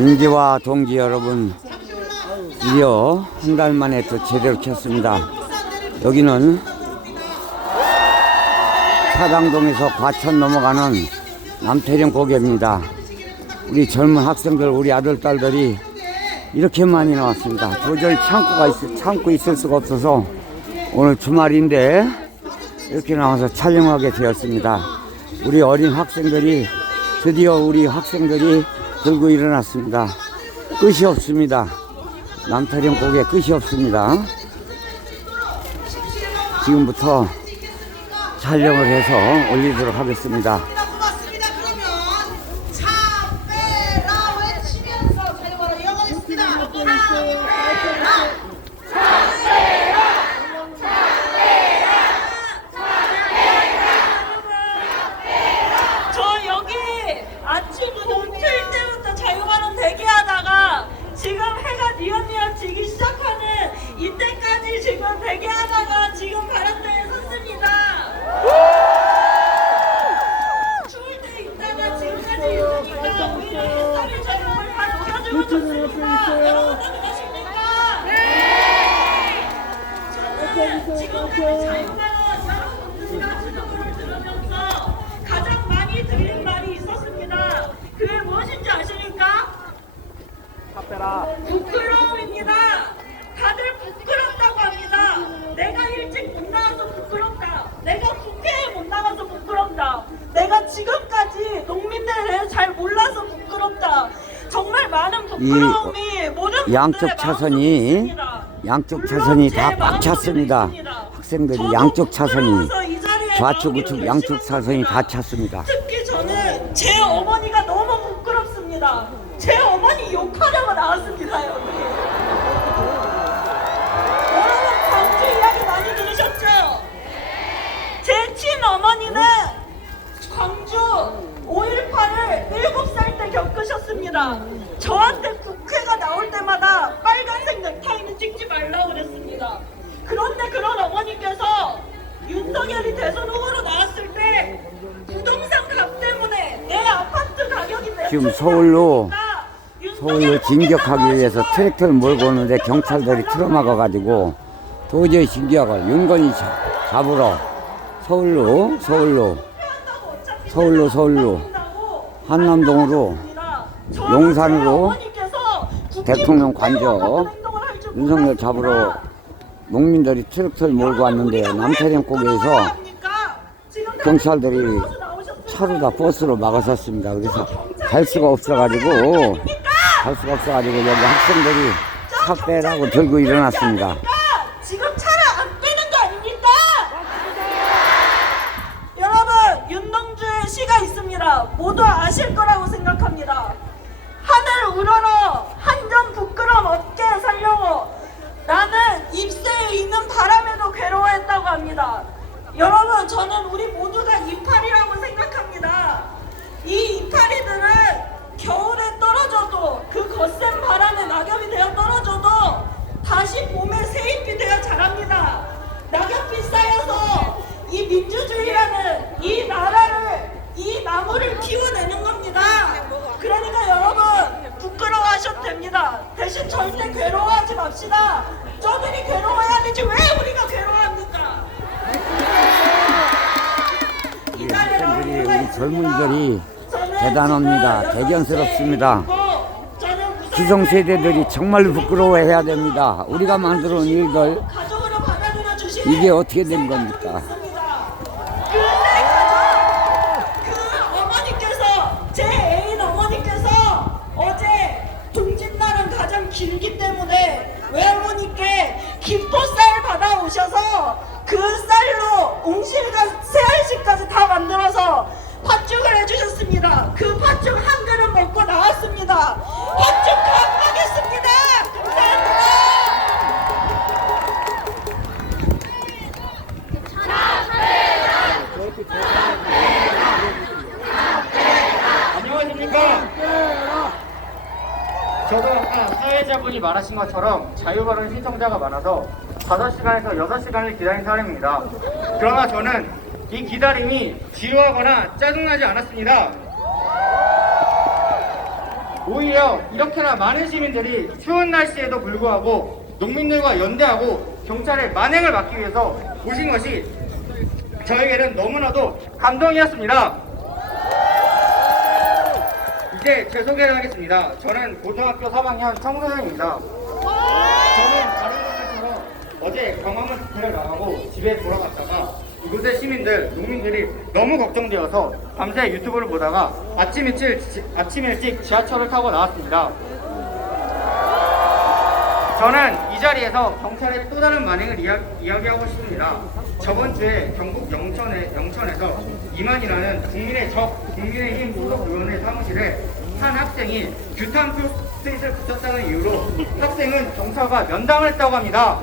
인지와 동지 여러분, 드디어 한 달 만에 또 제대로 켰습니다. 여기는 사당동에서 과천 넘어가는 남태령 고개입니다. 우리 젊은 학생들, 우리 아들, 딸들이 이렇게 많이 나왔습니다. 도저히 참고 있을 수가 없어서 오늘 주말인데 이렇게 나와서 촬영하게 되었습니다. 우리 어린 학생들이, 드디어 우리 학생들이 들고 일어났습니다. 끝이 없습니다. 남태령 고개 끝이 없습니다. 지금부터 촬영을 해서 올리도록 하겠습니다. 지금 해가 뉘엿뉘엿 지기 시작하는 이때까지 지금 대기하다가 지금 바람대에 섰습니다. 추울 때 있다가 지금까지 있으니까 오히려 햇살이 저녁을 다 녹여주고 좋습니다. 여러분 안녕하십니까? 네! 저는 지금까지 자유가와 여러분들이랑 지도를 들으면서 가장 많이 들린 말이 있었습니다. 그게 무엇인지 아십니까? 부끄러움입니다. 다들 부끄럽다고 합니다. 내가 일찍 못 나와서 부끄럽다. 내가 국회에 못 나가서 부끄럽다. 내가 지금까지 농민들에 대해 잘 몰라서 부끄럽다. 정말 많은 부끄러움이 모든 양쪽 차선이 다 꽉 찼습니다. 학생들이 양쪽 차선이 좌측 우측 양쪽 차선이 다 찼습니다. 특히 저는 제 어머니가 너무 부끄럽습니다. 제 어머니 욕하려고 나왔습니다. 여기. 여러분 광주 이야기 많이 들으셨죠? 제 친어머니는 광주 5.18을 7살 때 겪으셨습니다. 저한테 국회가 나올 때마다 빨간색 넥타이는 찍지 말라고 그랬습니다. 그런데 그런 어머니께서 윤석열이 대선 후보로 나왔을 때 부동산 값 때문에 내 아파트 가격이 지금 서울로 진격하기 위해서 트랙터를 몰고 오는데 경찰들이 틀어막아가지고 도저히 진격을 윤건이 잡으러 서울로 한남동으로 용산으로 대통령 관저 윤석열 잡으러 농민들이 트랙터를 몰고 왔는데요. 남태령 고개에서 경찰들이 차로다 버스로 막아섰습니다. 그래서 갈 수가 없어가지고 여기 학생들이 차 빼라고 들고 일어났습니다. 지금 차를 안 빼는 거 아닙니까? 여러분 윤동주의 시가 있습니다. 모두 아실 거라고 생각합니다. 하늘 우러러 한 점 부끄럼 없게 살려고 나는 잎새에 있는 바람에도 괴로워했다고 합니다. 여러분 저는 우리 모두가 이파리라고 생각합니다. 이 이파리들은 겨울에 떨어져도 그 거센 바람에 낙엽이 되어 떨어져도 다시 봄에 새잎이 되어 자랍니다. 낙엽이 쌓여서 이 민주주의라는 이 나라를, 이 나무를 키워내는 겁니다. 그러니까 여러분 부끄러워하셔도 됩니다. 대신 절대 괴로워하지 맙시다. 저들이 괴로워해야 되지 왜 우리가 괴로워합니까? 우리 학생들이, 우리 젊은이들이 대단합니다. 대견스럽습니다. 기성세대들이 정말 부끄러워해야 됩니다. 우리가 만들어 온 일들, 이게 어떻게 된 겁니까? 그 어머니께서, 제 애인 어머니께서 어제 동짓날은 가장 길기 때문에 외어머니께 김포쌀 받아오셔서 그 쌀로 옹실과 새알식까지 다 만들어서 팥죽을 해주셨습니다. 그 팥죽 한 그릇 먹고 나왔습니다. 팥죽 감사하겠습니다. 안녕하십니까? 저도 아까 사회자분이 말하신 것처럼 자유발언 신청자가 많아서 5시간에서 6시간을 기다린 사람입니다. 그러나 저는 이 기다림이 지루하거나 짜증나지 않았습니다. 오히려 이렇게나 많은 시민들이 추운 날씨에도 불구하고 농민들과 연대하고 경찰의 만행을 막기 위해서 오신 것이 저에게는 너무나도 감동이었습니다. 이제 제 소개를 하겠습니다. 저는 고등학교 3학년 청소년입니다. 저는 다른 분들처럼 어제 광화문 집회를 나가고 집에 돌아갔다가 이곳의 시민들, 농민들이 너무 걱정되어서 밤새 유튜브를 보다가 아침 일찍 지하철을 타고 나왔습니다. 저는 이 자리에서 경찰의 또 다른 만행을 이야기하고 싶습니다. 저번 주에 경북 영천에서 이만희라는 국민의 적, 국민의힘 소속 의원의 사무실에 한 학생이 규탄 포스트잇을 붙였다는 이유로 학생은 경찰과 면담을 했다고 합니다.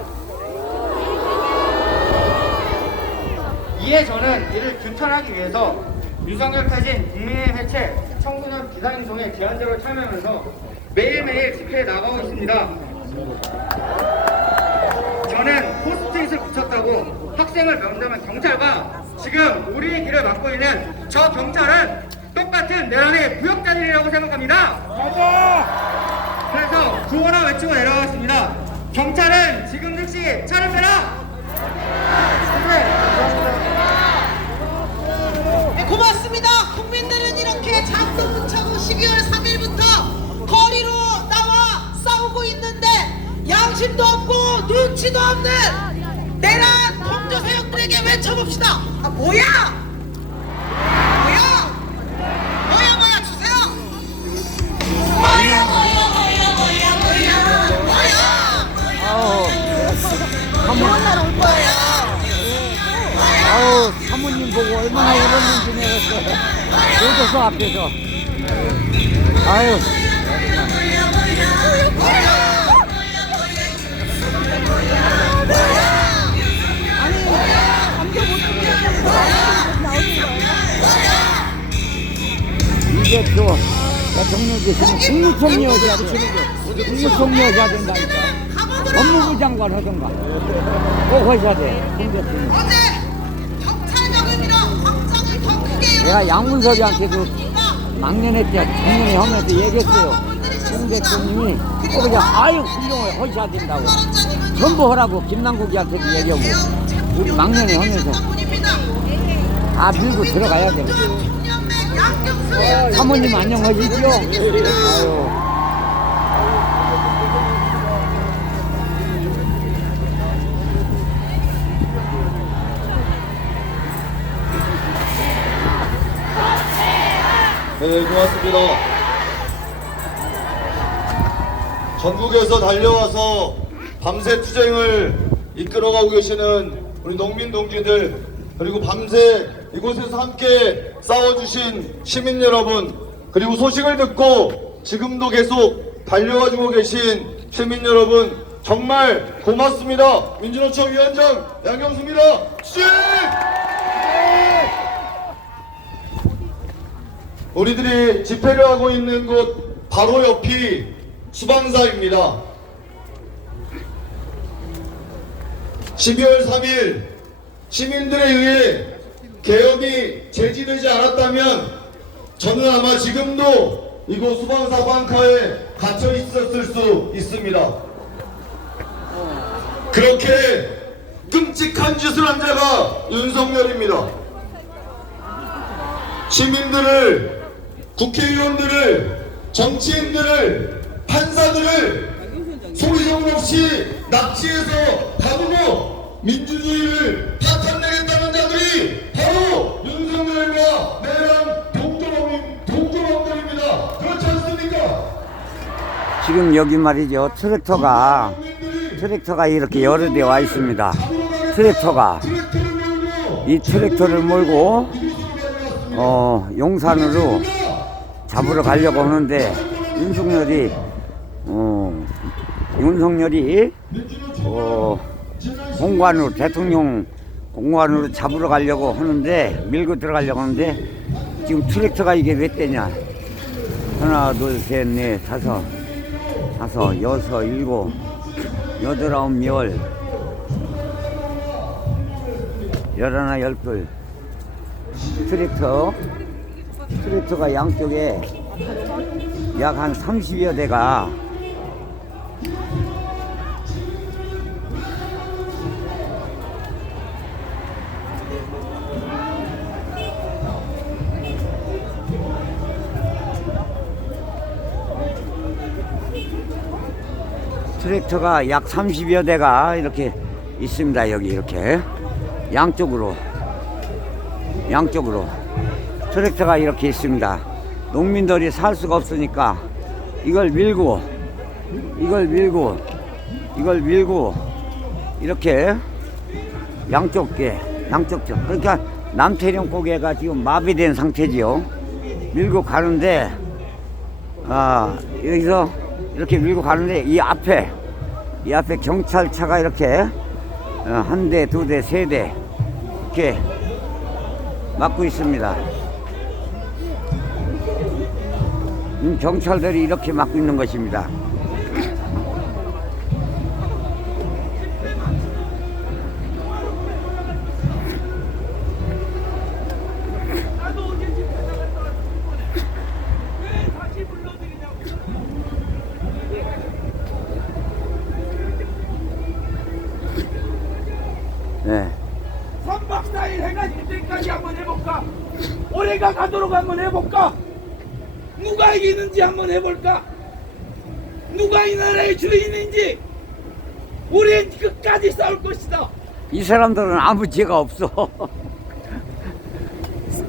이에 저는 이를 규탄하기 위해서 윤석열 퇴진 국민의힘 해체 청소년 비상행동에 제한제로 참여하면서 매일매일 집회에 나가고 있습니다. 저는 포스트잇을 붙였다고 학생을 면담한 경찰과 지금 우리의 길을 막고 있는 저 경찰은 똑같은 내란의 부역자들이라고 생각합니다. 그래서 구호나 외치고 내려가겠습니다. 경찰은 지금 즉시 차를 빼라! 네, 고맙습니다. 국민들은 이렇게 잠도 못 자고 12월 3일부터 거리로 나와 싸우고 있는데 양심도 없고 눈치도 없는 내란 동조 세력들에게 외쳐봅시다. 아, 뭐야 주세요. 아우, 사모님 보고 얼마나 울었는지 내가 교도소 앞에서. 아유. 이제 또 대통령 계시면 국무총리여야 돼. 국무총리여야 된다니까. 법무부 장관 하던가. 꼭 하셔야 돼. 국무총리. 어제 경찰력입니다. 확장을 더 크게 내가 양문석이한테 그 막년회 때 작년에 하면서 얘기했어요. 홍 대통령이 그냥 아유 훌륭해 하셔야 된다고. 전부 하라고 김남국이한테도 얘기하고 우리 막년회 하면서 다 밀고 들어가야 돼. 사모님 안녕하시죠? 아유. 네, 고맙습니다. 전국에서 달려와서 밤새 투쟁을 이끌어가고 계시는 우리 농민 동지들, 그리고 밤새 이곳에서 함께 싸워주신 시민 여러분, 그리고 소식을 듣고 지금도 계속 달려와주고 계신 시민 여러분, 정말 고맙습니다. 민주노총 위원장 양경수입니다. 우리들이 집회를 하고 있는 곳 바로 옆이 수방사입니다. 12월 3일 시민들에 의해 개혁이 제지되지 않았다면 저는 아마 지금도 이곳 수방사 방카에 갇혀 있었을 수 있습니다. 그렇게 끔찍한 짓을 한 자가 윤석열입니다. 시민들을, 국회의원들을, 정치인들을, 판사들을 소리소문 없이 납치해서 가두고 민주주의를 파탄내겠다는 자들이 바로 윤석열과 내란 동조범들입니다. 그렇지 않습니까? 지금 여기 말이죠. 트랙터가 이렇게 여러 대 와 있습니다. 트랙터가 이 트랙터를 몰고 용산으로 잡으러 가려고 하는데 윤석열이 공관으로 대통령 공관으로 잡으러 가려고 하는데 밀고 들어가려고 하는데 지금 트랙터가 이게 몇 대냐? 하나, 둘, 셋, 넷, 다섯, 여섯, 일곱, 여덟, 아홉, 열하나, 열둘. 트랙터가 양쪽에 약 한 30여 대가 트랙터가 약 30여 대가 이렇게 있습니다. 여기 이렇게 양쪽으로 트랙터가 이렇게 있습니다. 농민들이 살 수가 없으니까 이걸 밀고 이렇게 양쪽 그러니까 남태령 고개가 지금 마비된 상태지요. 밀고 가는데 여기서 이렇게 밀고 가는데 이 앞에 경찰차가 이렇게 한 대, 두 대, 세 대 이렇게 막고 있습니다. 경찰들이 이렇게 막고 있는 것입니다. 네. 3박 4일 해가지고 때까지 한번 해볼까? 올해가 가도록 한번 해볼까? 누가 이기는지 한번 해볼까? 누가 이 나라의 주인인지 우리는 끝까지 싸울 것이다. 이 사람들은 아무 죄가 없어.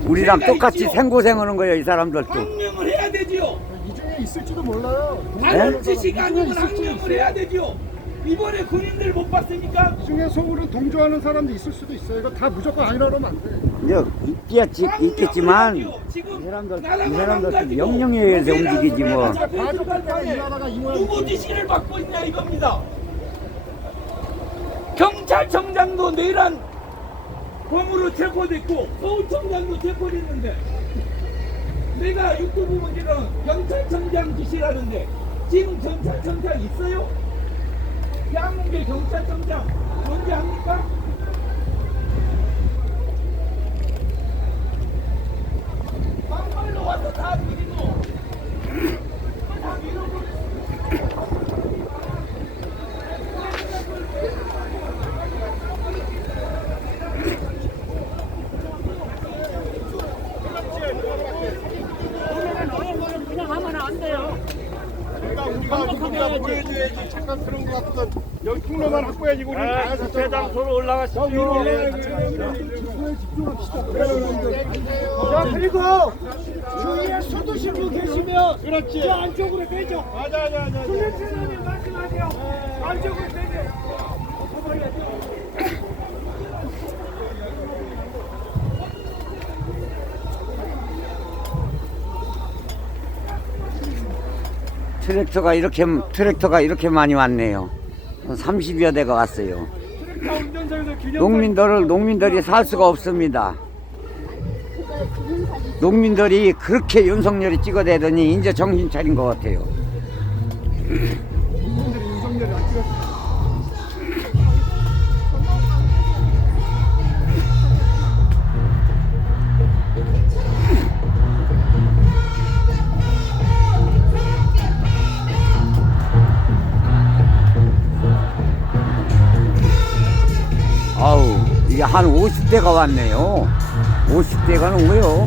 우리랑 죄가 똑같이 있지요. 생고생하는 거예요, 이 사람들도. 항명을 해야 되지요. 이 중에 있을지도 몰라요. 다른 지식 아니면 항명을 해야 되지요. 이번에 군인들 못 봤으니까 이 중에 속으로 동조하는 사람도 있을 수도 있어요. 이거 다 무조건 아니라 그러면 안 돼. 있겠지만 이 지금 사람들 명령에 의해서 움직이지 뭐. 누구 지시를 받고 있냐 이겁니다. 경찰청장도 내란 범으로 체포됐고 서울청장도 체포됐는데 내가 유튜브 보기는 경찰청장 지시라는데 지금 경찰청장 있어요? 양문계 경찰청장 존재합니까? 막말로 와서 다 밀고 다 밀어버렸어. 우리가 보여줘야지. 잠깐 그런 거 같거든. 여기 통로만 확보해야지. 우리는 다 해서 대장소로 올라가시죠. 자, 그리고 주위에 쏟으신 분 계시면 그렇지. 저 안쪽으로 빼죠. 맞아. 훈련체장님 말씀하세요. 안쪽으로 빼죠. 트랙터가 이렇게 많이 왔네요. 30여 대가 왔어요. 농민들이 살 수가 없습니다. 농민들이 그렇게 윤석열이 찍어대더니 이제 정신 차린 것 같아요. 아우, 이게 한 50대가 왔네요. 50대가 누구요?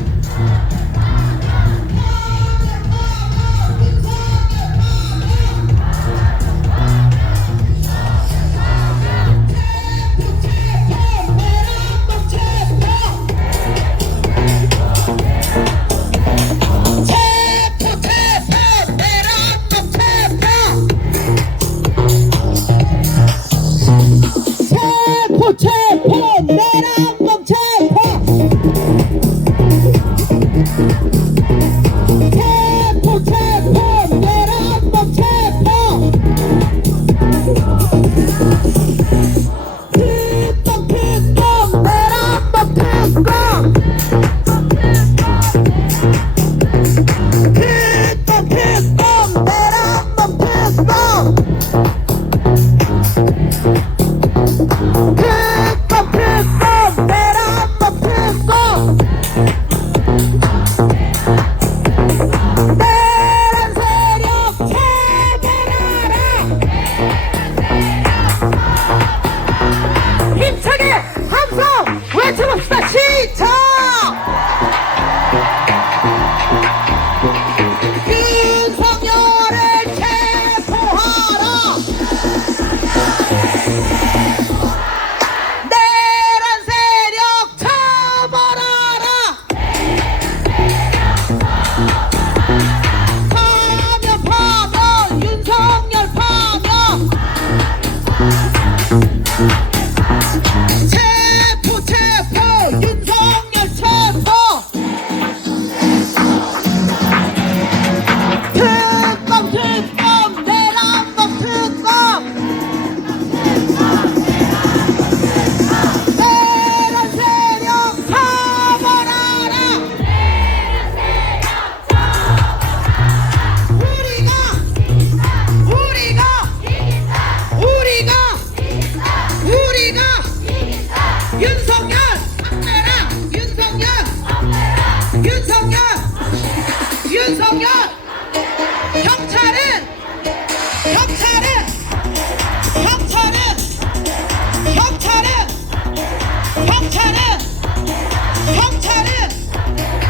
체포 내란범 체포 파면 윤석열 파면 체포 윤석열 체포 특검 내란범 특검 내란 세력 처벌하라 우리가 윤석열 박대라 윤석열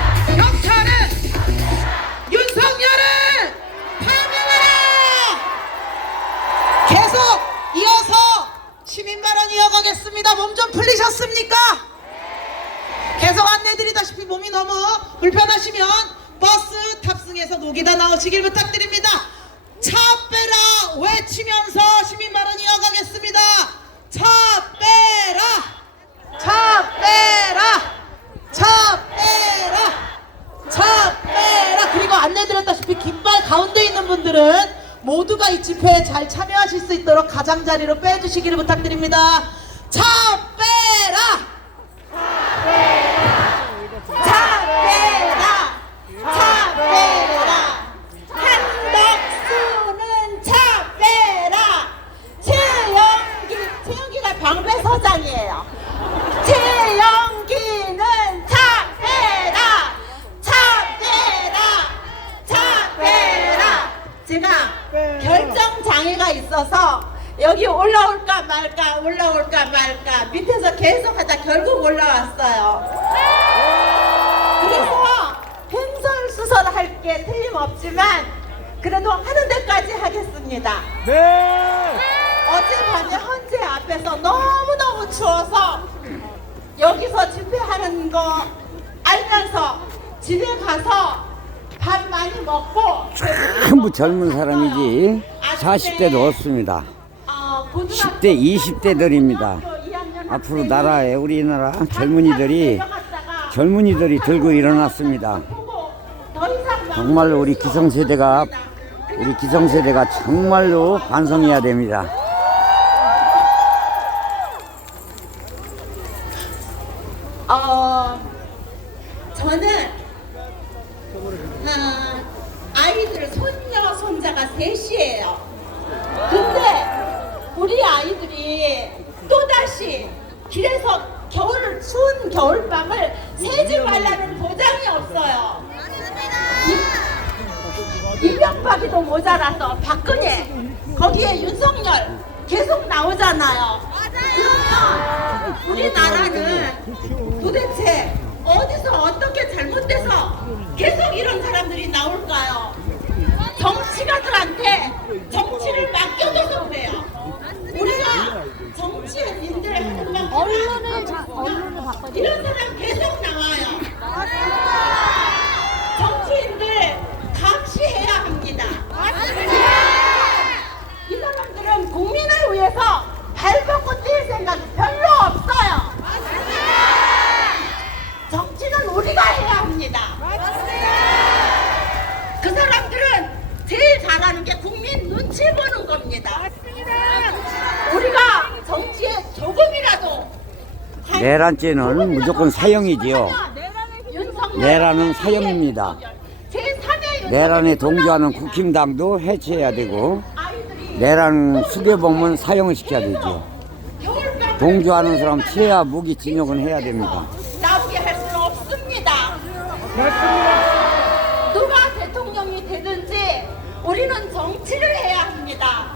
경찰은 윤석열을 파면하라. 계속 이어서 시민 발언 이어가겠습니다. 몸 좀 풀리셨습니까? 계속 안내드리다시피 몸이 너무 불편하시면 버스 탑승해서 녹이다 나오시길 부탁드립니다. 차 빼라 외치면서 시민 발언 이어가겠습니다. 차 빼라, 차 빼라, 차 빼라, 차 빼라. 그리고 안내드렸다시피 깃발 가운데 있는 분들은 모두가 이 집회에 잘 참여하실 수 있도록 가장자리로 빼주시기를 부탁드립니다. 차 빼라, 차 빼라, 차 빼라. 한덕수는 차 빼라. 최영기가 방배서장이에요. 최영기는 차 빼라, 차 빼라, 차 빼라. 제가 결정 장애가 있어서 여기 올라올까 말까 밑에서 계속 하다 결국 올라왔어요. 그래서 횡설수설할 게 틀림없지만 그래도 하는 데까지 하겠습니다. 네. 어젯밤에 헌재 앞에서 너무너무 추워서 여기서 집회하는 거 알면서 집에 가서 밥 많이 먹고 전부 젊은 사람이지 40대도 없습니다. 10대, 20대들입니다. 앞으로 나라에 우리나라 젊은이들이 들고 일어났습니다. 정말로 우리 기성세대가 정말로 반성해야 됩니다. 저는 아이들 손녀 손자가 셋이에요. 근데 우리 아이들이 또다시 길에서 추운 겨울밤을 새지 말라는 보장이 없어요. 이명박이도 모자라서 박근혜, 거기에 윤석열 계속 나오잖아요. 그러면 우리나라는 도대체 어디서 어떻게 잘못돼서 계속 이런 사람들이 나올까요? 정치가들한테 정치를 맡겨줘서 그래요. 우리가 정치인들 하는 만 언론을 바꿔 이런 사람 계속 나와요. 정치인들 감시해야 합니다. 이 사람들은 국민을 위해서 발벗고 뛸 생각이 별로 없어요. 정치는 우리가 해야 합니다. 그 사람들은 제일 잘하는 게 국민 눈치 보는 겁니다. 우리가 정치에 조금이라도 내란죄는 무조건 사형이지요. 내란은 사형입니다. 내란에 동조하는 국힘당도 해체해야 되고 내란 수괴범은 사형을 시켜야 되죠. 동조하는 사람 체야 무기 징역은 해야 됩니다. 나오게 할 수는 없습니다. 누가 대통령이 되든지 우리는 정치를 해야 합니다.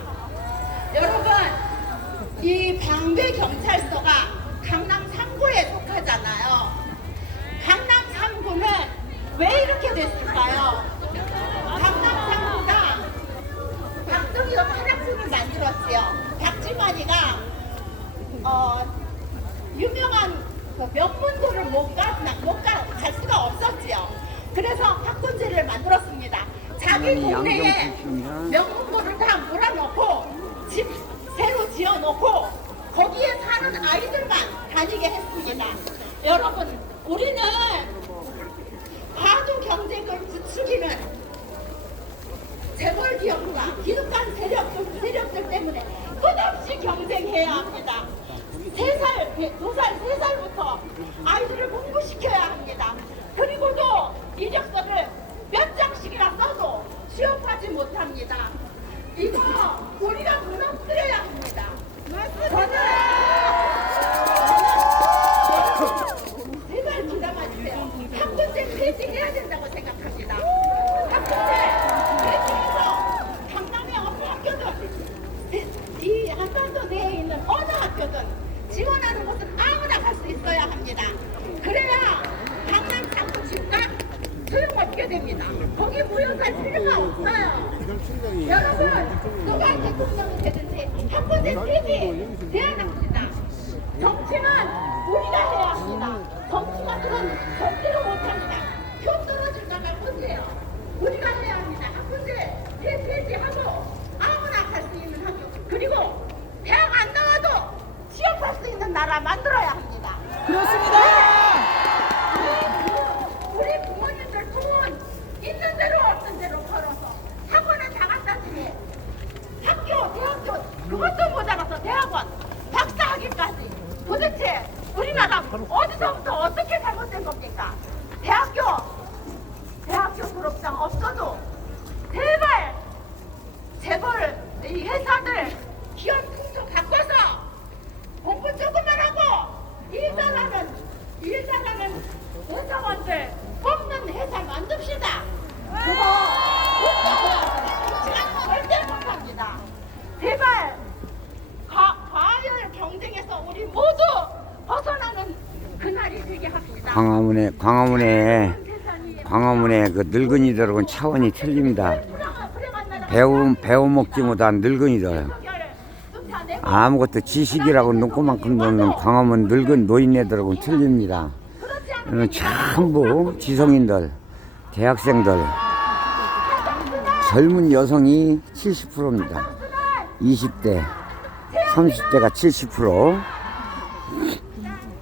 여러분, 이 방배경찰서가 강남 3구에 속하잖아요. 강남 3구는 왜 이렇게 됐을까요? 강남 3구가 박정희가 파락군을 만들었지요. 박지만이가 유명한 명문도를 못 갈 수가 없었지요. 그래서 학군제를 만들었습니다. 양정이 동네에 양정출신이야. 명문고를 다 몰아놓고 집 새로 지어놓고 거기에 사는 아이들만 다니게 했습니다. 여러분, 우리는 과도 경쟁을 부추기는 재벌 기업과 기득권 세력들 때문에 끝없이 경쟁해야 합니다. 2살 아이들을 공부시켜야 합니다. 그리고도 이력서를 몇 장씩이나 써도 취업하지 못합니다. 이거 우리가 무너뜨려야 합니다. 제발 기다려주세요. 학군제 폐지해야 된다고 생각합니다. 학군제 폐지해서 강남의 어느 학교든 이 한반도 내에 있는 어느 학교든 지원하는 곳은 아무나 갈 수 있어야 합니다. 그래야 강남 상부 집값 소용없게 됩니다. 거기 무용할 필요가 없어요. 여러분, 누가 대통령이 되든지 학군제 폐지 제안합니다. 정치는 우리가 해야 합니다. 정치가 그건 절대로 못합니다. 표 떨어질까봐 못해요. 우리가 해야 합니다. 학군제 폐지하고 아무나 갈 수 있는 학교, 그리고 대학 안 나와도 취업할 수 있는 나라 만들어야 합니다. 그렇습니다. 우리 부모님들 돈 있는 대로 없는 대로 벌어서 학원에 다 갖다 주니 학교, 대학교 그것도 모자라서 대학원, 박사학위까지 도대체 우리나라 어디서부터 어떻게 잘못된 겁니까? 대학교 졸업장 없어도 제발 재벌 이 회사들 기업 풍조 바꿔서 공부 조금만 하고 일 잘하는 회사원들 뽑는 회사 만듭시다. 그거 절대 못합니다. 제발 과열 경쟁에서 우리 모두 벗어나는 그날이 되게 합시다. 광화문에 그 늙은이들하고는 차원이 틀립니다. 배우 먹지 못한 늙은이들. 아무것도 지식이라고 눈코만큼 놓는 광화문 늙은 노인네들하고는 틀립니다. 이는 전부 지성인들, 대학생들, 젊은 여성이 70%입니다. 20대, 30대가 70%,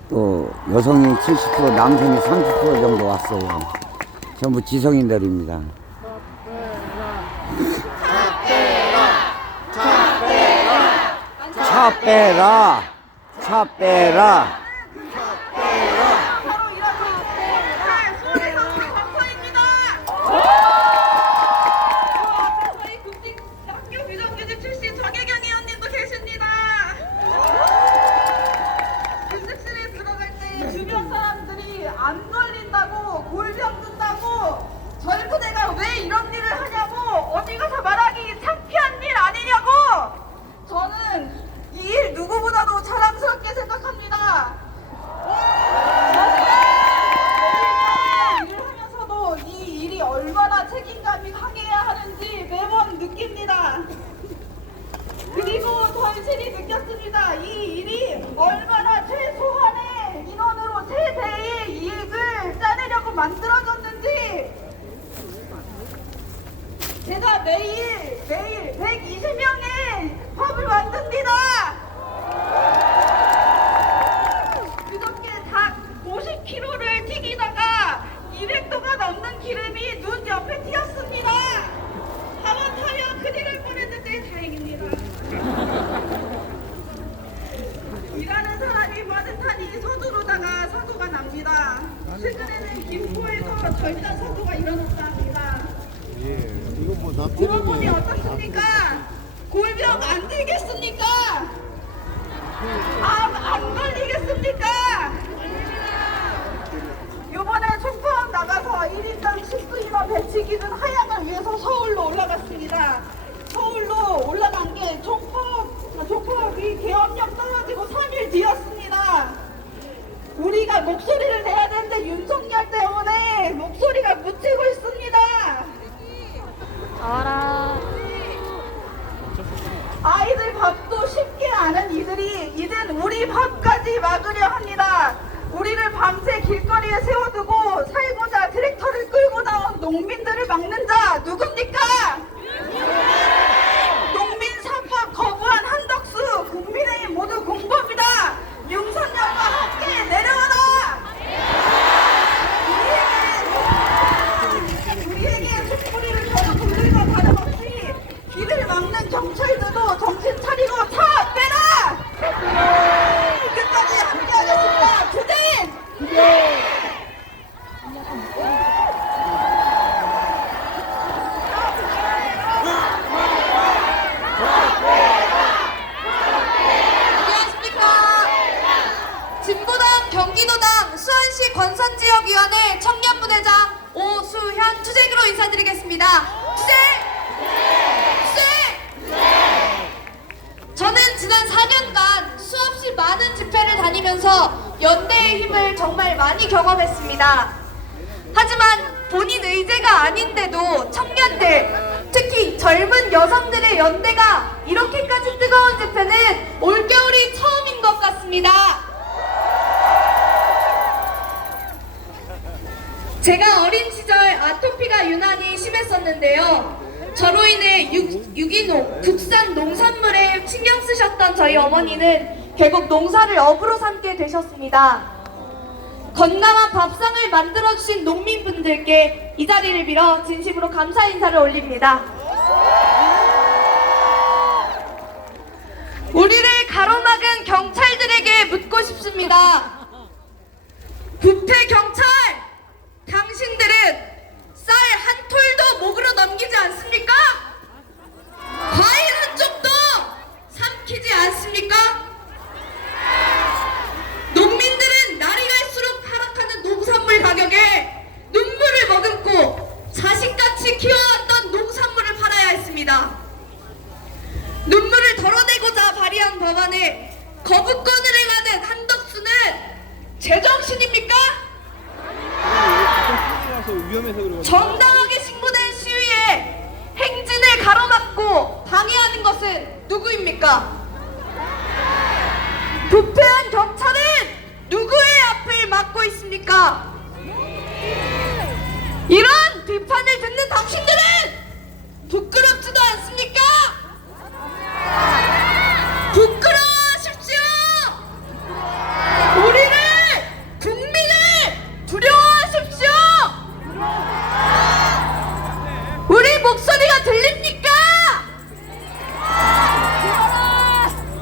또 여성이 70%, 남성이 30% 정도 왔어요. 전부 지성인들입니다. 차 빼라! 차 빼라! 바로 이런 수원의 광포입니다. 저희 국립학교 비정규직 출신 정혜경 의원님도 계십니다. 교습실에 들어갈 때 주변 사람들이 안 걸린다고 골병 든다고 젊은 애가 왜 이런 일을 하냐고 어디 가서 말하기 창피한 일 아니냐고 저는 이 일 누구보다도 자랑스럽게 생각합니다. 일을 하면서도 이 일이 얼마나 책임감이 강해야 하는지 매번 느낍니다. 그리고 더 실히 느꼈습니다. 이 일이 얼마나 최소한의 인원으로 최대의 이익을 짜내려고 만들어졌는지 제가 매일 120명의 밥을 만듭니다. 그저께 닭 50kg를 튀기다가 200도가 넘는 기름이 눈 옆에 튀었습니다. 하마터면 큰일 날 뻔했는데 다행입니다. 일하는 사람이 많은 탄이 서두르다가 사고가 납니다. 최근에는 김포에서 절단 사고가 일어났다 합니다. 여러분이 어떻습니까? 골병 안 들겠습니까? 안 걸리겠습니까? 요번에 총파업 나가서 1인당 식수인원 배치 기준 하향을 위해서 서울로 올라갔습니다. 서울로 올라간 게 총파업이 계엄령 떨어지고 3일 뒤였습니다. 우리가 목소리를 내야 되는데 윤석열 때문에 목소리가 묻히고 있습니다. 아이들 밥도 쉽게 아는 이들이 이젠 우리 밥까지 막으려 합니다. 우리를 밤새 길거리에 세워두고 살고자 트랙터를 끌고 나온 농민들을 막는 자 누굽니까? 농민 사파 거부한 한덕수 국민의힘 모두 공범이다. 윤석열과 함께 내려와라. 우리에게 촛불을 켜는 분들과 다름없이 길을 막는 경찰들도 정신 차리고 차 빼라. 끝까지 함께하겠습니다. 주진. 진보당 경기도당 수원시 권선지역위원회 청년부대장 오수현 투쟁으로 인사드리겠습니다. 투쟁! 투쟁! 저는 지난 4년간 수없이 많은 집회를 다니면서 연대의 힘을 정말 많이 경험했습니다. 하지만 본인 의제가 아닌데도 청년들, 특히 젊은 여성들의 연대가 이렇게까지 뜨거운 집회는 올겨울이 처음인 것 같습니다. 제가 어린 시절 아토피가 유난히 심했었는데요. 저로 인해 유기농, 국산 농산물에 신경 쓰셨던 저희 어머니는 결국 농사를 업으로 삼게 되셨습니다. 건강한 밥상을 만들어주신 농민분들께 이 자리를 빌어 진심으로 감사 인사를 올립니다. 우리를 가로막은 경찰들에게 묻고 싶습니다. 부패 경찰! 당신들은 쌀 한 톨도 목으로 넘기지 않습니까? 과일 한 쪽도 삼키지 않습니까? 농민들은 날이 갈수록 하락하는 농산물 가격에 눈물을 머금고 자식같이 키워왔던 농산물을 팔아야 했습니다. 눈물을 덜어내고자 발의한 법안에 거부권을 행하는 한덕수는 제정신입니까? 정당하게 신고된 시위에 행진을 가로막고 방해하는 것은 누구입니까? 부패한 경찰은 누구의 앞을 막고 있습니까? 이런 비판을 듣는 당신들은 부끄럽지도 않습니까? 부끄러워하십시오! 우리를, 국민을 두려워하십시오! 우리 목소리가 들립니까?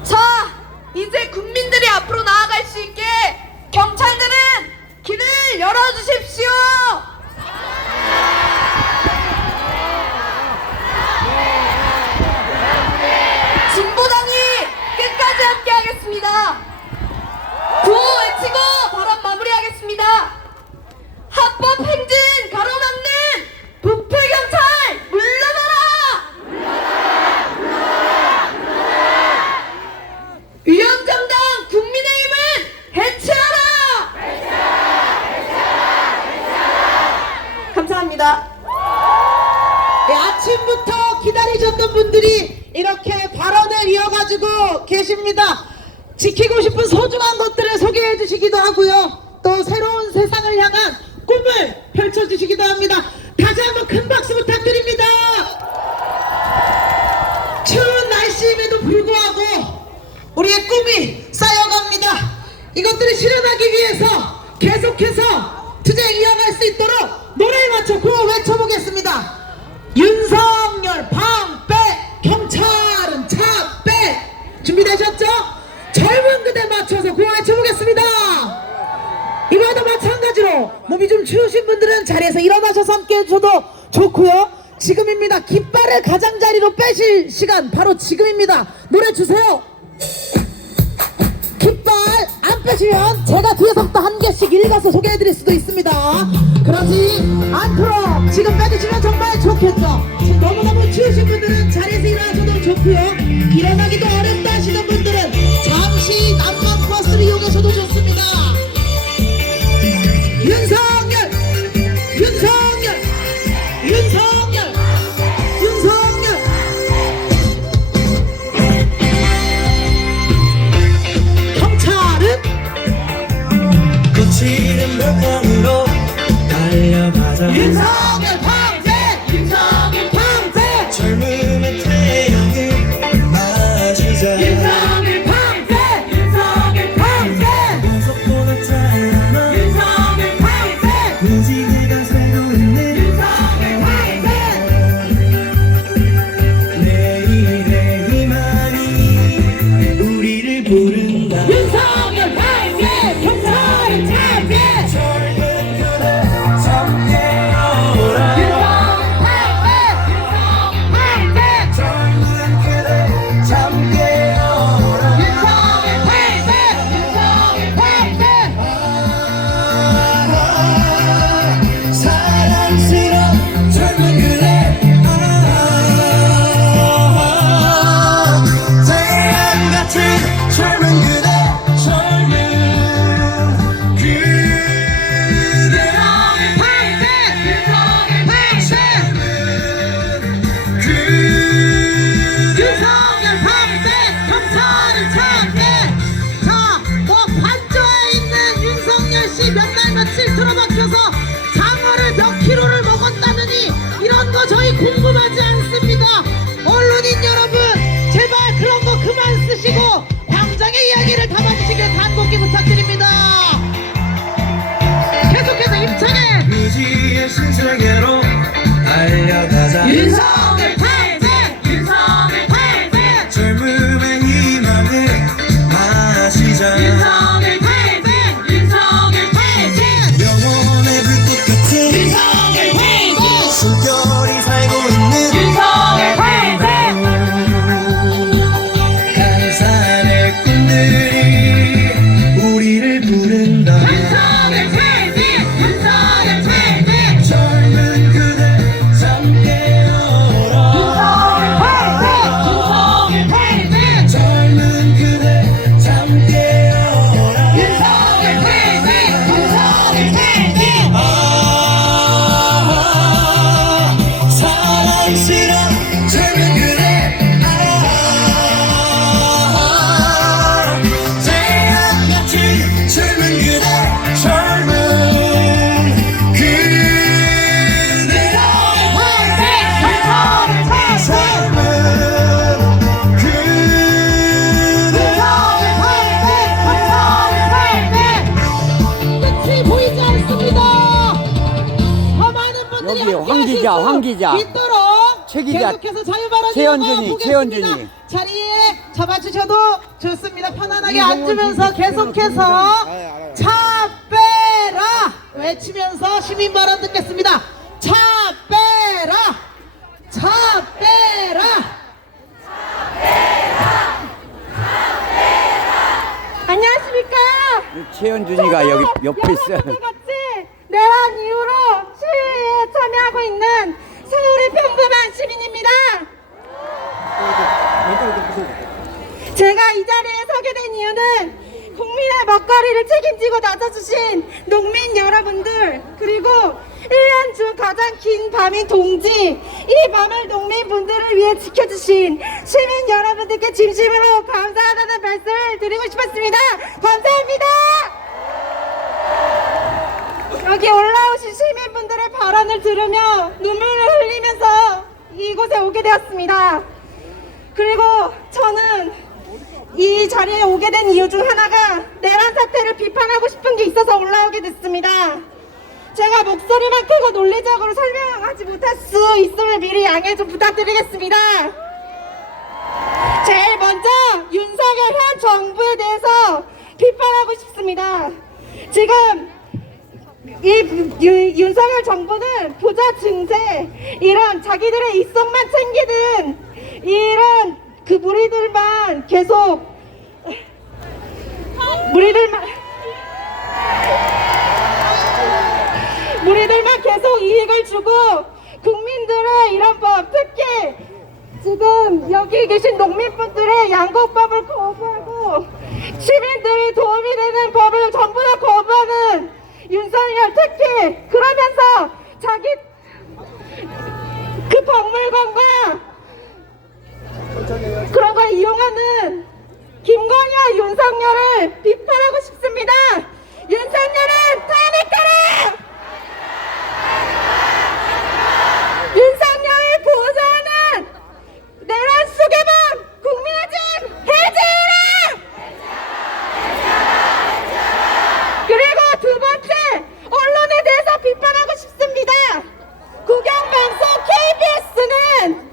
자, 이제 국민들이 앞으로 나아갈 수 있게 경찰들은 길을 열어주십시오! 진보당이 끝까지 함께하겠습니다. 구호 외치고 발언 마무리하겠습니다. 합법 행진 가로막는 부패 경찰 물러나라! 위원정당 국민의힘은 해체하라! 감사합니다. 네, 아침부터 기다리셨던 분들이 이렇게 발언을 이어가지고 계십니다. 지키고 싶은 소중한 것들을 소개해 주시기도 하고요. 또 새로운 세상을 향한 꿈을 펼쳐주시기도 합니다. 다시 한번 큰 박수 부탁드립니다. 추운 날씨임에도 불구하고 우리의 꿈이 쌓여갑니다. 이것들을 실현하기 위해서 계속해서 투쟁 이어갈 수 있도록 노래에 맞춰 구호 외쳐보겠습니다. 윤석열 방 빼, 경찰은 차 빼. 준비되셨죠? 젊은 그대 맞춰서 구호 외쳐보겠습니다. 이거도 마찬가지로 몸이 좀 추우신 분들은 자리에서 일어나셔서 함께 해줘도 좋고요. 지금입니다. 깃발을 가장자리로 빼실 시간 바로 지금입니다. 노래 주세요. 깃발 안 빼시면 제가 뒤에서부터 한 개씩 읽어서 소개해드릴 수도 있습니다. 그러지 않도록 지금 빼주시면 정말 좋겠죠. 너무너무 추우신 분들은 자리에서 일어나셔도 좋고요. 일어나기도 어렵다 하시는 분들은 잠시 난방 버스를 이용하셔도 좋습니다. 윤석열, 윤석열, 윤석열, 윤석열. 경찰은 거칠은 목공으로 달려가자. 윤석열 방 저희 궁금하지 않습니다. 언론인 여러분, 제발 그런 거 그만 쓰시고 광장의 이야기를 담아주시길 간곡히 부탁드립니다. 계속해서 임창해. 무지의 신세계로 달려가자. 윤석열 탈퇴! 윤석열 탈퇴! 젊음의 희망을 마시자. 윤석열 탈퇴! 윤석열 탈퇴! 영혼의 불꽃 같은 윤석열 탈퇴! 숨결이 살고 있는 윤석열 탈퇴! 강산의 꿈들이 우리를 부른다. 윤석열 탈퇴! 윤석열 탈퇴! 젊은 그대 잠 깨어라. 윤석열 탈퇴! 젊은 그대 잠 깨어라. 윤석열 탈퇴! 윤석열 탈퇴! 사랑스러운 젊은 그대. 태양같이 젊은 그대. 젊은 그대. 젊은 그대. 끝이 보이지 않습니다. 더 많은 분들이 여기 황 기자, 황 기자. 있도록 최 기자. 계속해서 자유발언 최현준이, 이어가 최현준이. 보겠습니다. 자리에 잡아주셔도 좋습니다. 편안하게 앉으면서 계속해서 차 빼라 외치면서 시민 발언 듣겠습니다. 차 빼라, 차 빼라. 안녕하십니까? 최현준이가 여기 옆에 있어요. 같이 내란 이후로 시위에 참여하고 있는 서울의 평범한 시민입니다. 제가 이 자리에 서게 된 이유는 국민의 먹거리를 책임지고 나서주신 농민 여러분들, 그리고 1년 중 가장 긴 밤인 동지, 이 밤을 농민분들을 위해 지켜주신 시민 여러분들께 진심으로 감사하다는 말씀을 드리고 싶었습니다. 감사합니다. 여기 올라오신 시민분들의 발언을 들으며 눈물을 흘리면서 이곳에 오게 되었습니다. 그리고 저는 이 자리에 오게 된 이유 중 하나가 내란 사태를 비판하고 싶은 게 있어서 올라오게 됐습니다. 제가 목소리만 크고 논리적으로 설명하지 못할 수 있음을 미리 양해 좀 부탁드리겠습니다. 제일 먼저 윤석열 현 정부에 대해서 비판하고 싶습니다. 지금 이 윤석열 정부는 부자 증세, 이런 자기들의 이성만 챙기는 이런 그 무리들만 계속 이익을 주고 국민들의 이런 법, 특히 지금 여기 계신 농민분들의 양곡법을 거부하고 시민들이 도움이 되는 법을 전부 다 거부하는 윤석열, 특히 그러면서 자기 그 박물관과 그런 걸 이용하는 김건희와 윤석열을 비판하고 싶습니다. 윤석열은 탄핵하라! 윤석열을 보호하는 내란 수개범 국민의힘 해제해라! 그리고 두 번째, 언론에 대해서 비판하고 싶습니다. 국영방송 KBS는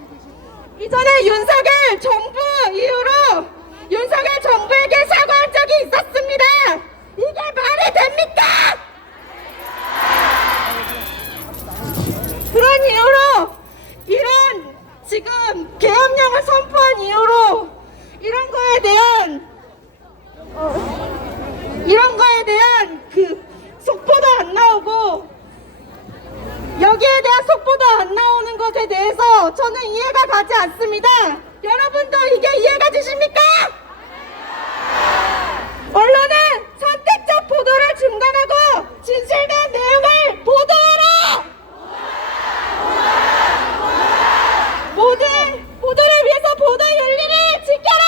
이전에 윤석열 정부 이후로 윤석열 정부에게 사과한 적이 있었습니다. 이게 말이 됩니까? 그런 이유로, 이런 지금 계엄령을 선포한 이유로 이런 거에 대한 그 속보도 안 나오고, 여기에 대한 속보도 안 나오는 것에 대해서 저는 이해가 가지 않습니다. 여러분도 이게 이해가 되십니까? 언론은 선택적 보도를 중단하고 진실된 내용을 보도하라! 모든 보도를 위해서 보도 윤리를 지켜라!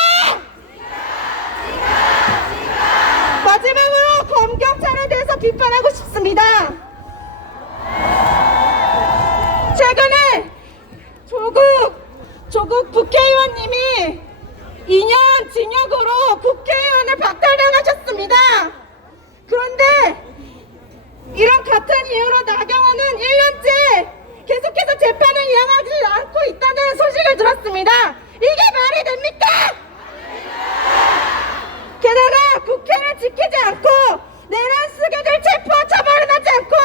마지막으로 검경찰에 대해서 비판하고 싶습니다. 최근에 조국 국회의원님이 2년 징역으로 국회의원을 박탈당하셨습니다. 그런데 이런 같은 이유로 나경원은 1년째 계속해서 재판을 이행하지 않고 있다는 소식을 들었습니다. 이게 말이 됩니까? 게다가 국회를 지키지 않고 내란 쓰개들 체포 처벌은 하지 않고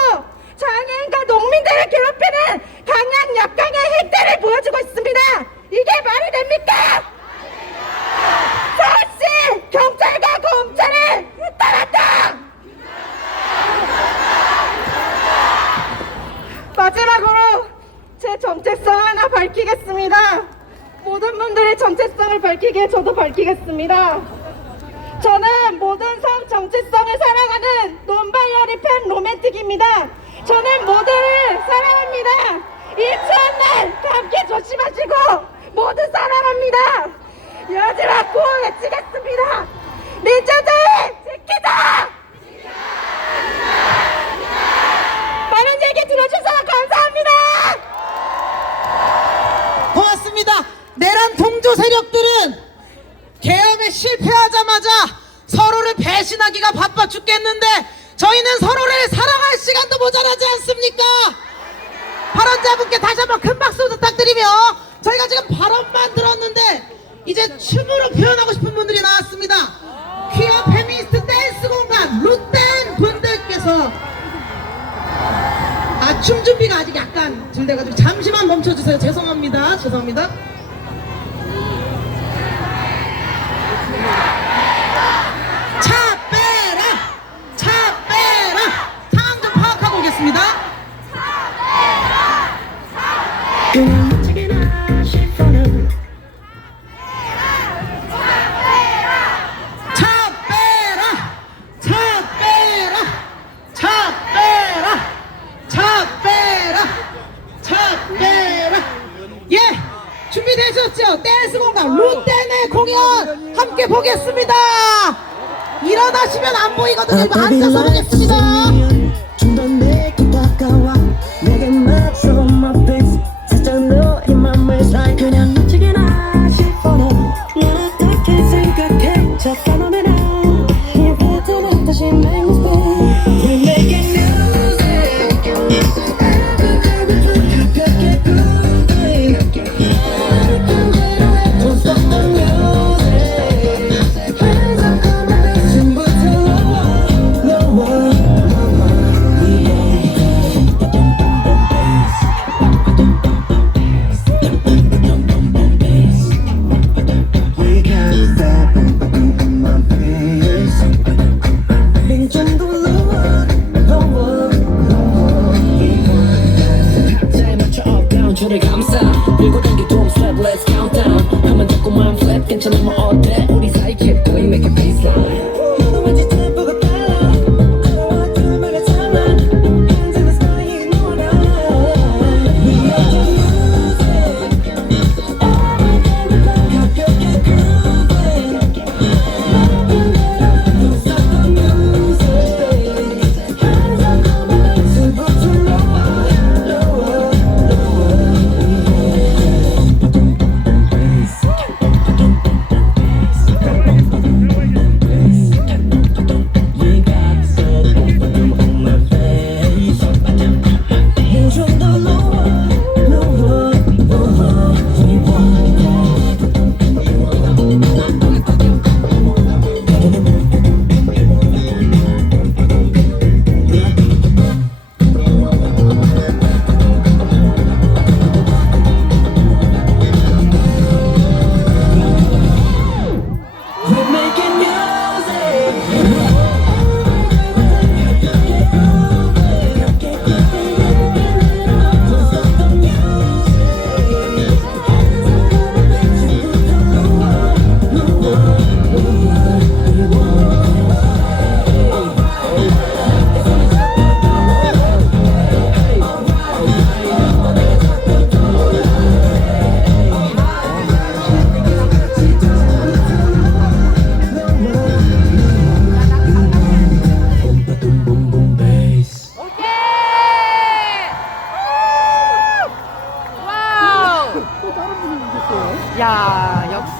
장애인과 농민들을 괴롭히는 강약 약강의 행태를 보여주고 있습니다. 이게 말이 됩니까? 서울시 경찰과 검찰을 따랐다. 마지막으로 제 정체성 하나 밝히겠습니다. 모든 분들의 정체성을 밝히기에 저도 밝히겠습니다. 저는 모든 성 정체성을 사랑하는 논바이어리 팬 로맨틱입니다. 저는 모두를 사랑합니다. 이 추운 날 감기 조심하시고 모두 사랑합니다. 마지막 구호 외치겠습니다. 민주주의 지키자! 많은 얘기 들어주셔서 감사합니다. 고맙습니다. 내란 동조 세력들은 계엄에 실패하자마자 서로를 배신하기가 바빠 죽겠는데 저희는 서로를 사랑할 시간도 모자라지 않습니까? 발언자분께 다시 한번 큰 박수 부탁드리며 저희가 지금 발언만 들었는데 이제 춤으로 표현하고 싶은 분들이 나왔습니다. 퀴어 페미니스트 댄스 공간 루텐 분들께서 춤 준비가 아직 약간 덜 돼가지고 잠시만 멈춰주세요. 죄송합니다. 차 빼라 상황 좀 파악하고 오겠습니다. 예, 준비되셨죠? 댄스 공간 루텐의 공연 함께 보겠습니다. 일어나시면 안 보이거든요. 이거 앉아서 보겠습니다. 좀더 내게 다가와 내게 맞서 my face 살짝 너의 맘을 살 그냥 미치게나 싶어 넌 어떻게 생각해 잠깐만 이제부터 다시 make me stay We making music 가볍게 grooving Don't stop the music Hands up on the bass 지금부터 lower We can't stop in my place 링 좀 더 lower 잘 맞춰 up down 줄을 감싸 밀고 당기 돔 slap let's count down 한번 잡고만 flap 괜찮으면 뭐 어때 우리 사이 keep going make it baseline 너도 왠지 tempo가 빨라 I do 말에 참아 hands in the sky you know what I We are the music 가볍게 grooving Don't stop the music Hands up on my back 지금부터 lower lower 야, 역시.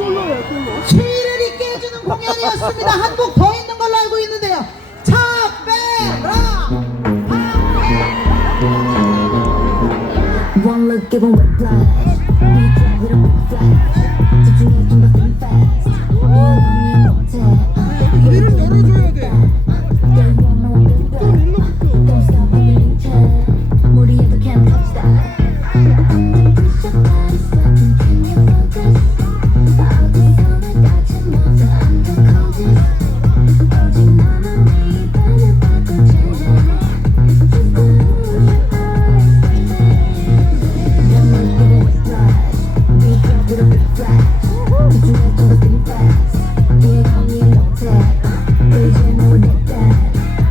추위를 잊게 해주는 공연이었습니다. 한 곡 더 있는 걸로 알고 있는데요. 차베라. One look, give 'em whiplash. We drop with a big flash. 집중해 좀 더 think fast. 이런 못해. 노래를 열어줘야 돼. Don't stop believing chill. 무리해도 can't touch that. Push your body sweating, can you focus? 어디서나 같이 모두 undercover. 오직 너만 내 입안을 밟고 change it. Just close your eyes. One look, give 'em whiplash. We drop with a big flash. 집중해 좀 더 think fast. 이런 못해. 이제 너 내 딸.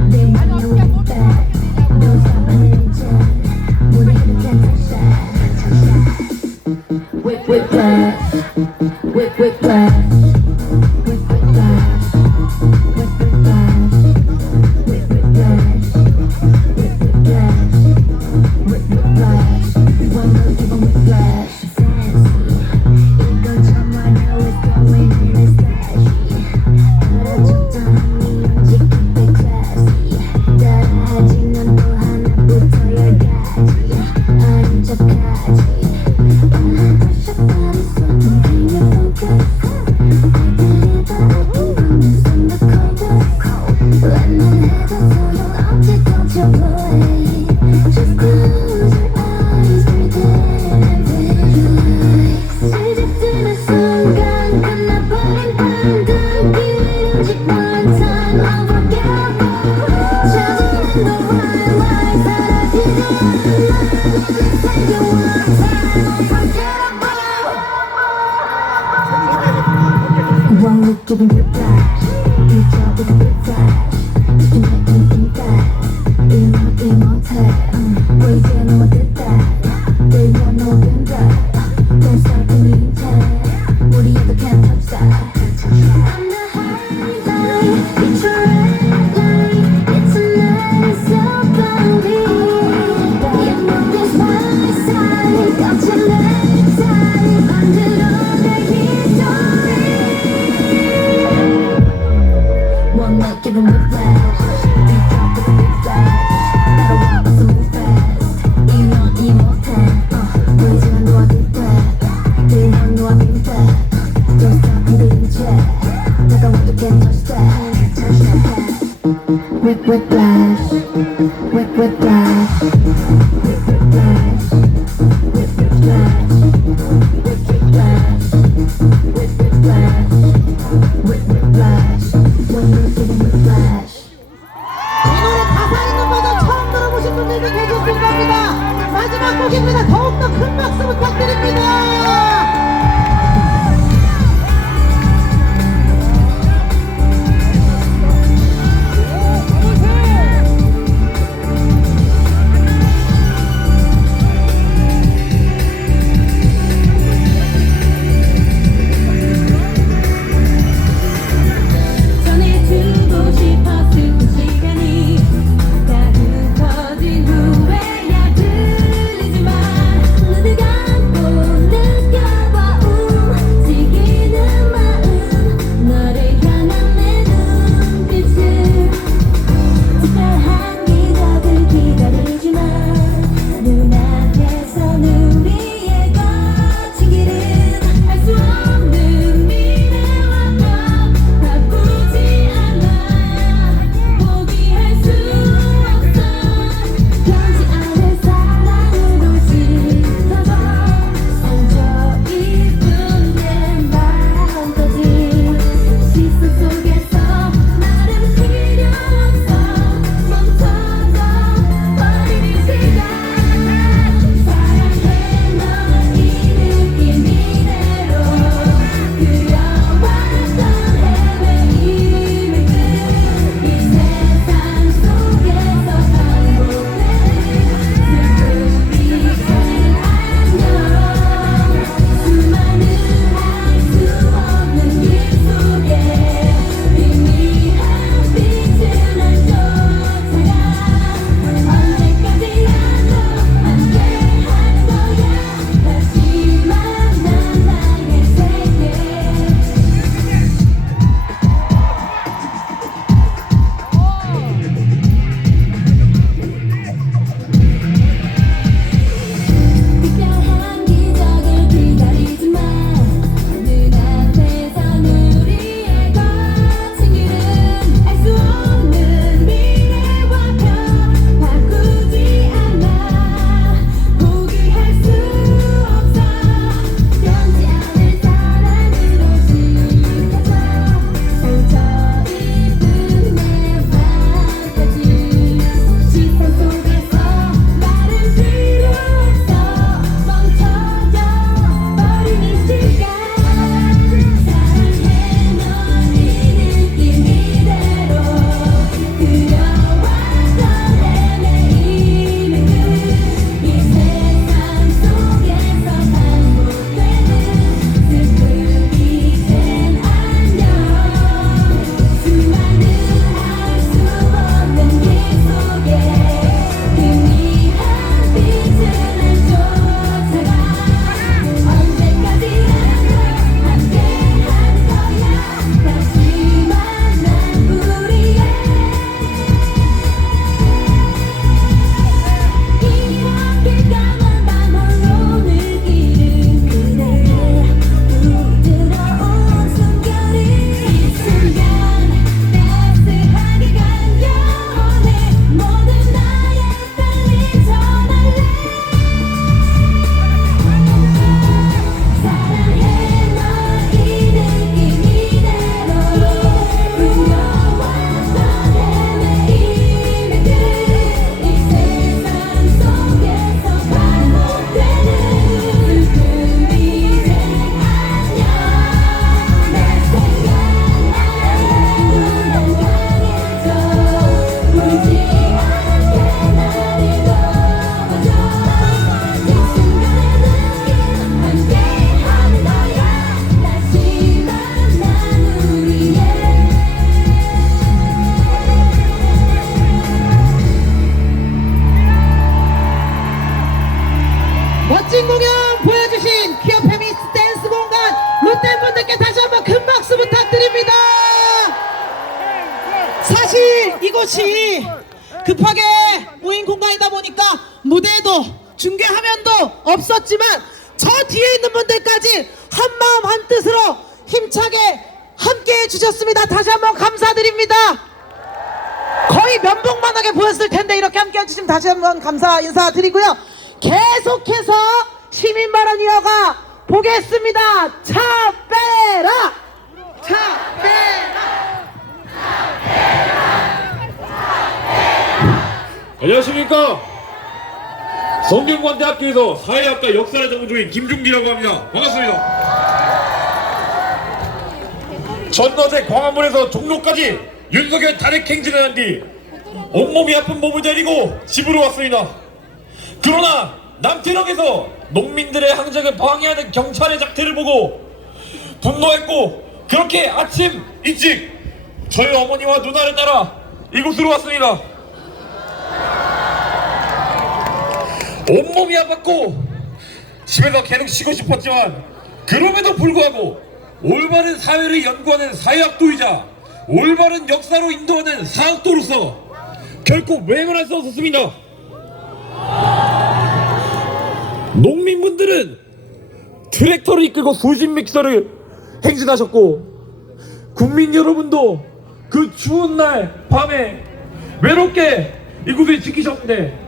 내 맘이 오는 딸. Don't stop believing chill. 무리해도 can't touch that. Whip, whip, flash. Whip, whip, flash. Whip, whip, flash. Whip, whip, flash. Whip, whip, flash. Whip, whip, flash. Whip, whip, flash. One look, give 'em whiplash. Sassy. 이건 정말 now it's going in a flashy. 알아줬잖니 오직 keep it classy. 따라하지 넌 또 하나부터 열까지. 아닌 척하지. Push your body sweating, can you focus? I believe that I can promise I'm the coldest. 웬만해도 소용없지, don't you worry. Just close your eyes, breathe in and visualize. 시작되는 순간 끝나버린 방금 기회를 오직 one time unforgettable. 찾아낸 the right light 사라지지 않아. Take you one time unforgettable. One look, give 'em whiplash. You drop with a big flash. 집중해 좀 think fast. 이렇게 못해. 보이지 않는 what that. 들려 너 빈다. Don't stop believing chill. 무리해도 can't touch that. I'm the highlight. It's your red light. It's a night so cloudy. You know this my side. 거친 내 side. 만들어 내 history. One look, give 'em whiplash. We drop with a big flash. 따라와 봐서 move fast. 이런 못해. 보이지 않는 너한테 들려 너와 빈대. Don't stop believing chill. 다가와도 can't touch that. Touch that. Whip, whip, flash. Whip, whip, flash. Whip, whip, flash. Whip, whip, flash. Whip, whip, flash. Whip, whip, flash. Whip, whip, flash. One look, give 'em whiplash. 이 노래 가사 있는 버전 처음 들어보신 분들도 계실 겁니다. 마지막 곡입니다. 더욱더 큰 박수 부탁드립니다. 곳이 급하게 모인 공간이다 보니까 무대도 중계화면도 없었지만 저 뒤에 있는 분들까지 한마음 한뜻으로 힘차게 함께해 주셨습니다. 다시 한번 감사드립니다. 거의 면봉만하게 보였을 텐데 이렇게 함께해 주시면 다시 한번 감사 인사드리고요. 계속해서 시민 발언 이어가 보겠습니다. 차 빼라! 차 빼라! 안녕하십니까. 성균관대학교에서 사회학과 역사를 전공 중인 김중기라고 합니다. 반갑습니다. 전어제 광화문에서 종로까지 윤석열 탄핵 행진을 한 뒤 온몸이 아픈 몸을 데리고 집으로 왔습니다. 그러나 남태령에서 농민들의 항쟁을 방해하는 경찰의 작태를 보고 분노했고 그렇게 아침 일찍 저희 어머니와 누나를 따라 이곳으로 왔습니다. 온몸이 아팠고 집에서 계속 쉬고 싶었지만 그럼에도 불구하고 올바른 사회를 연구하는 사회학도이자 올바른 역사로 인도하는 사학도로서 결코 외면할 수 없었습니다. 농민분들은 트랙터를 이끌고 수십 믹서를 행진하셨고 국민 여러분도 그 추운 날 밤에 외롭게 이곳을 지키셨는데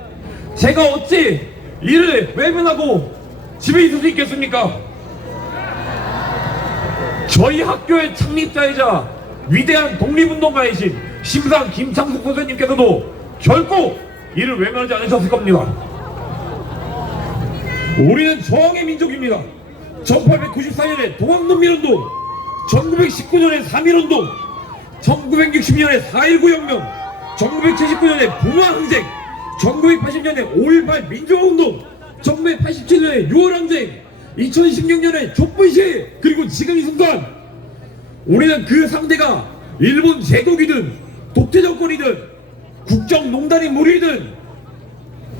제가 어찌 이를 외면하고 집에 있을 수 있겠습니까? 저희 학교의 창립자이자 위대한 독립운동가이신 심상 김창숙 선생님께서도 결코 이를 외면하지 않으셨을 겁니다. 우리는 저항의 민족입니다. 1894년에 동학농민운동, 1919년에 3.1운동, 1960년에 4.19 혁명, 1979년에 부마항쟁, 1980년에 5.18 민주화운동, 1987년에 6월항쟁, 2016년에 촛불시위, 그리고 지금 이 순간 우리는 그 상대가 일본 제국이든 독재정권이든 국정농단의 무리이든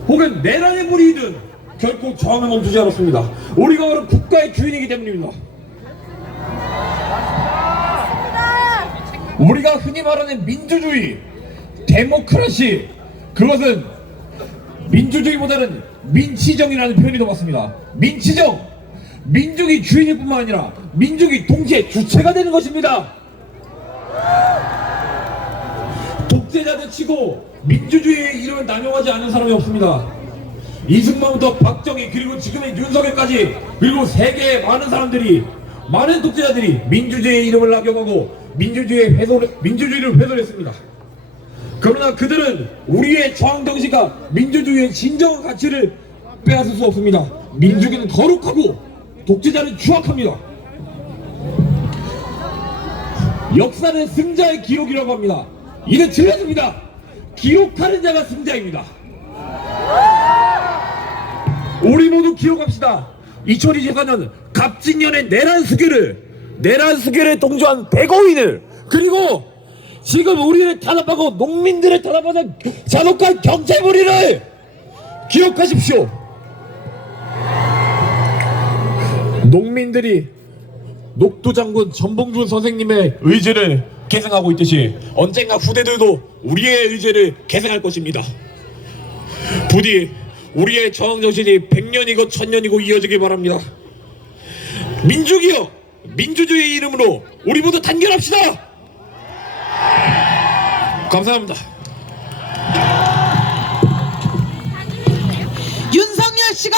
혹은 내란의 무리이든 결코 저항을 멈추지 않았습니다. 우리가 바로 국가의 주인이기 때문입니다. 우리가 흔히 말하는 민주주의, 데모크라시, 그것은 민주주의보다는 민치정이라는 표현이 더 맞습니다. 민치정, 민족이 주인일 뿐만 아니라 민족이 동시에 주체가 되는 것입니다. 독재자들 치고 민주주의의 이름을 남용하지 않는 사람이 없습니다. 이승만부터 박정희 그리고 지금의 윤석열까지 그리고 세계의 많은 사람들이, 많은 독재자들이 민주주의의 이름을 남용하고 민주주의를 훼손했습니다. 그러나 그들은 우리의 저항정신과 민주주의의 진정한 가치를 빼앗을 수 없습니다. 민주주의는 거룩하고 독재자는 추악합니다. 역사는 승자의 기록이라고 합니다. 이는 틀렸습니다. 기록하는 자가 승자입니다. 우리 모두 기록합시다. 2024년 갑진년의 내란 수교를 동조한 백오인을, 그리고 지금 우리를 탄압하고 농민들을 탄압하는 잔혹한 경찰 무리를 기억하십시오. 농민들이 녹두장군 전봉준 선생님의 의지를 계승하고 있듯이 언젠가 후대들도 우리의 의지를 계승할 것입니다. 부디 우리의 저항정신이 100년이고 1000년이고 이어지길 바랍니다. 민족이여, 민주주의의 이름으로 우리 모두 단결합시다. 감사합니다. 윤석열 씨가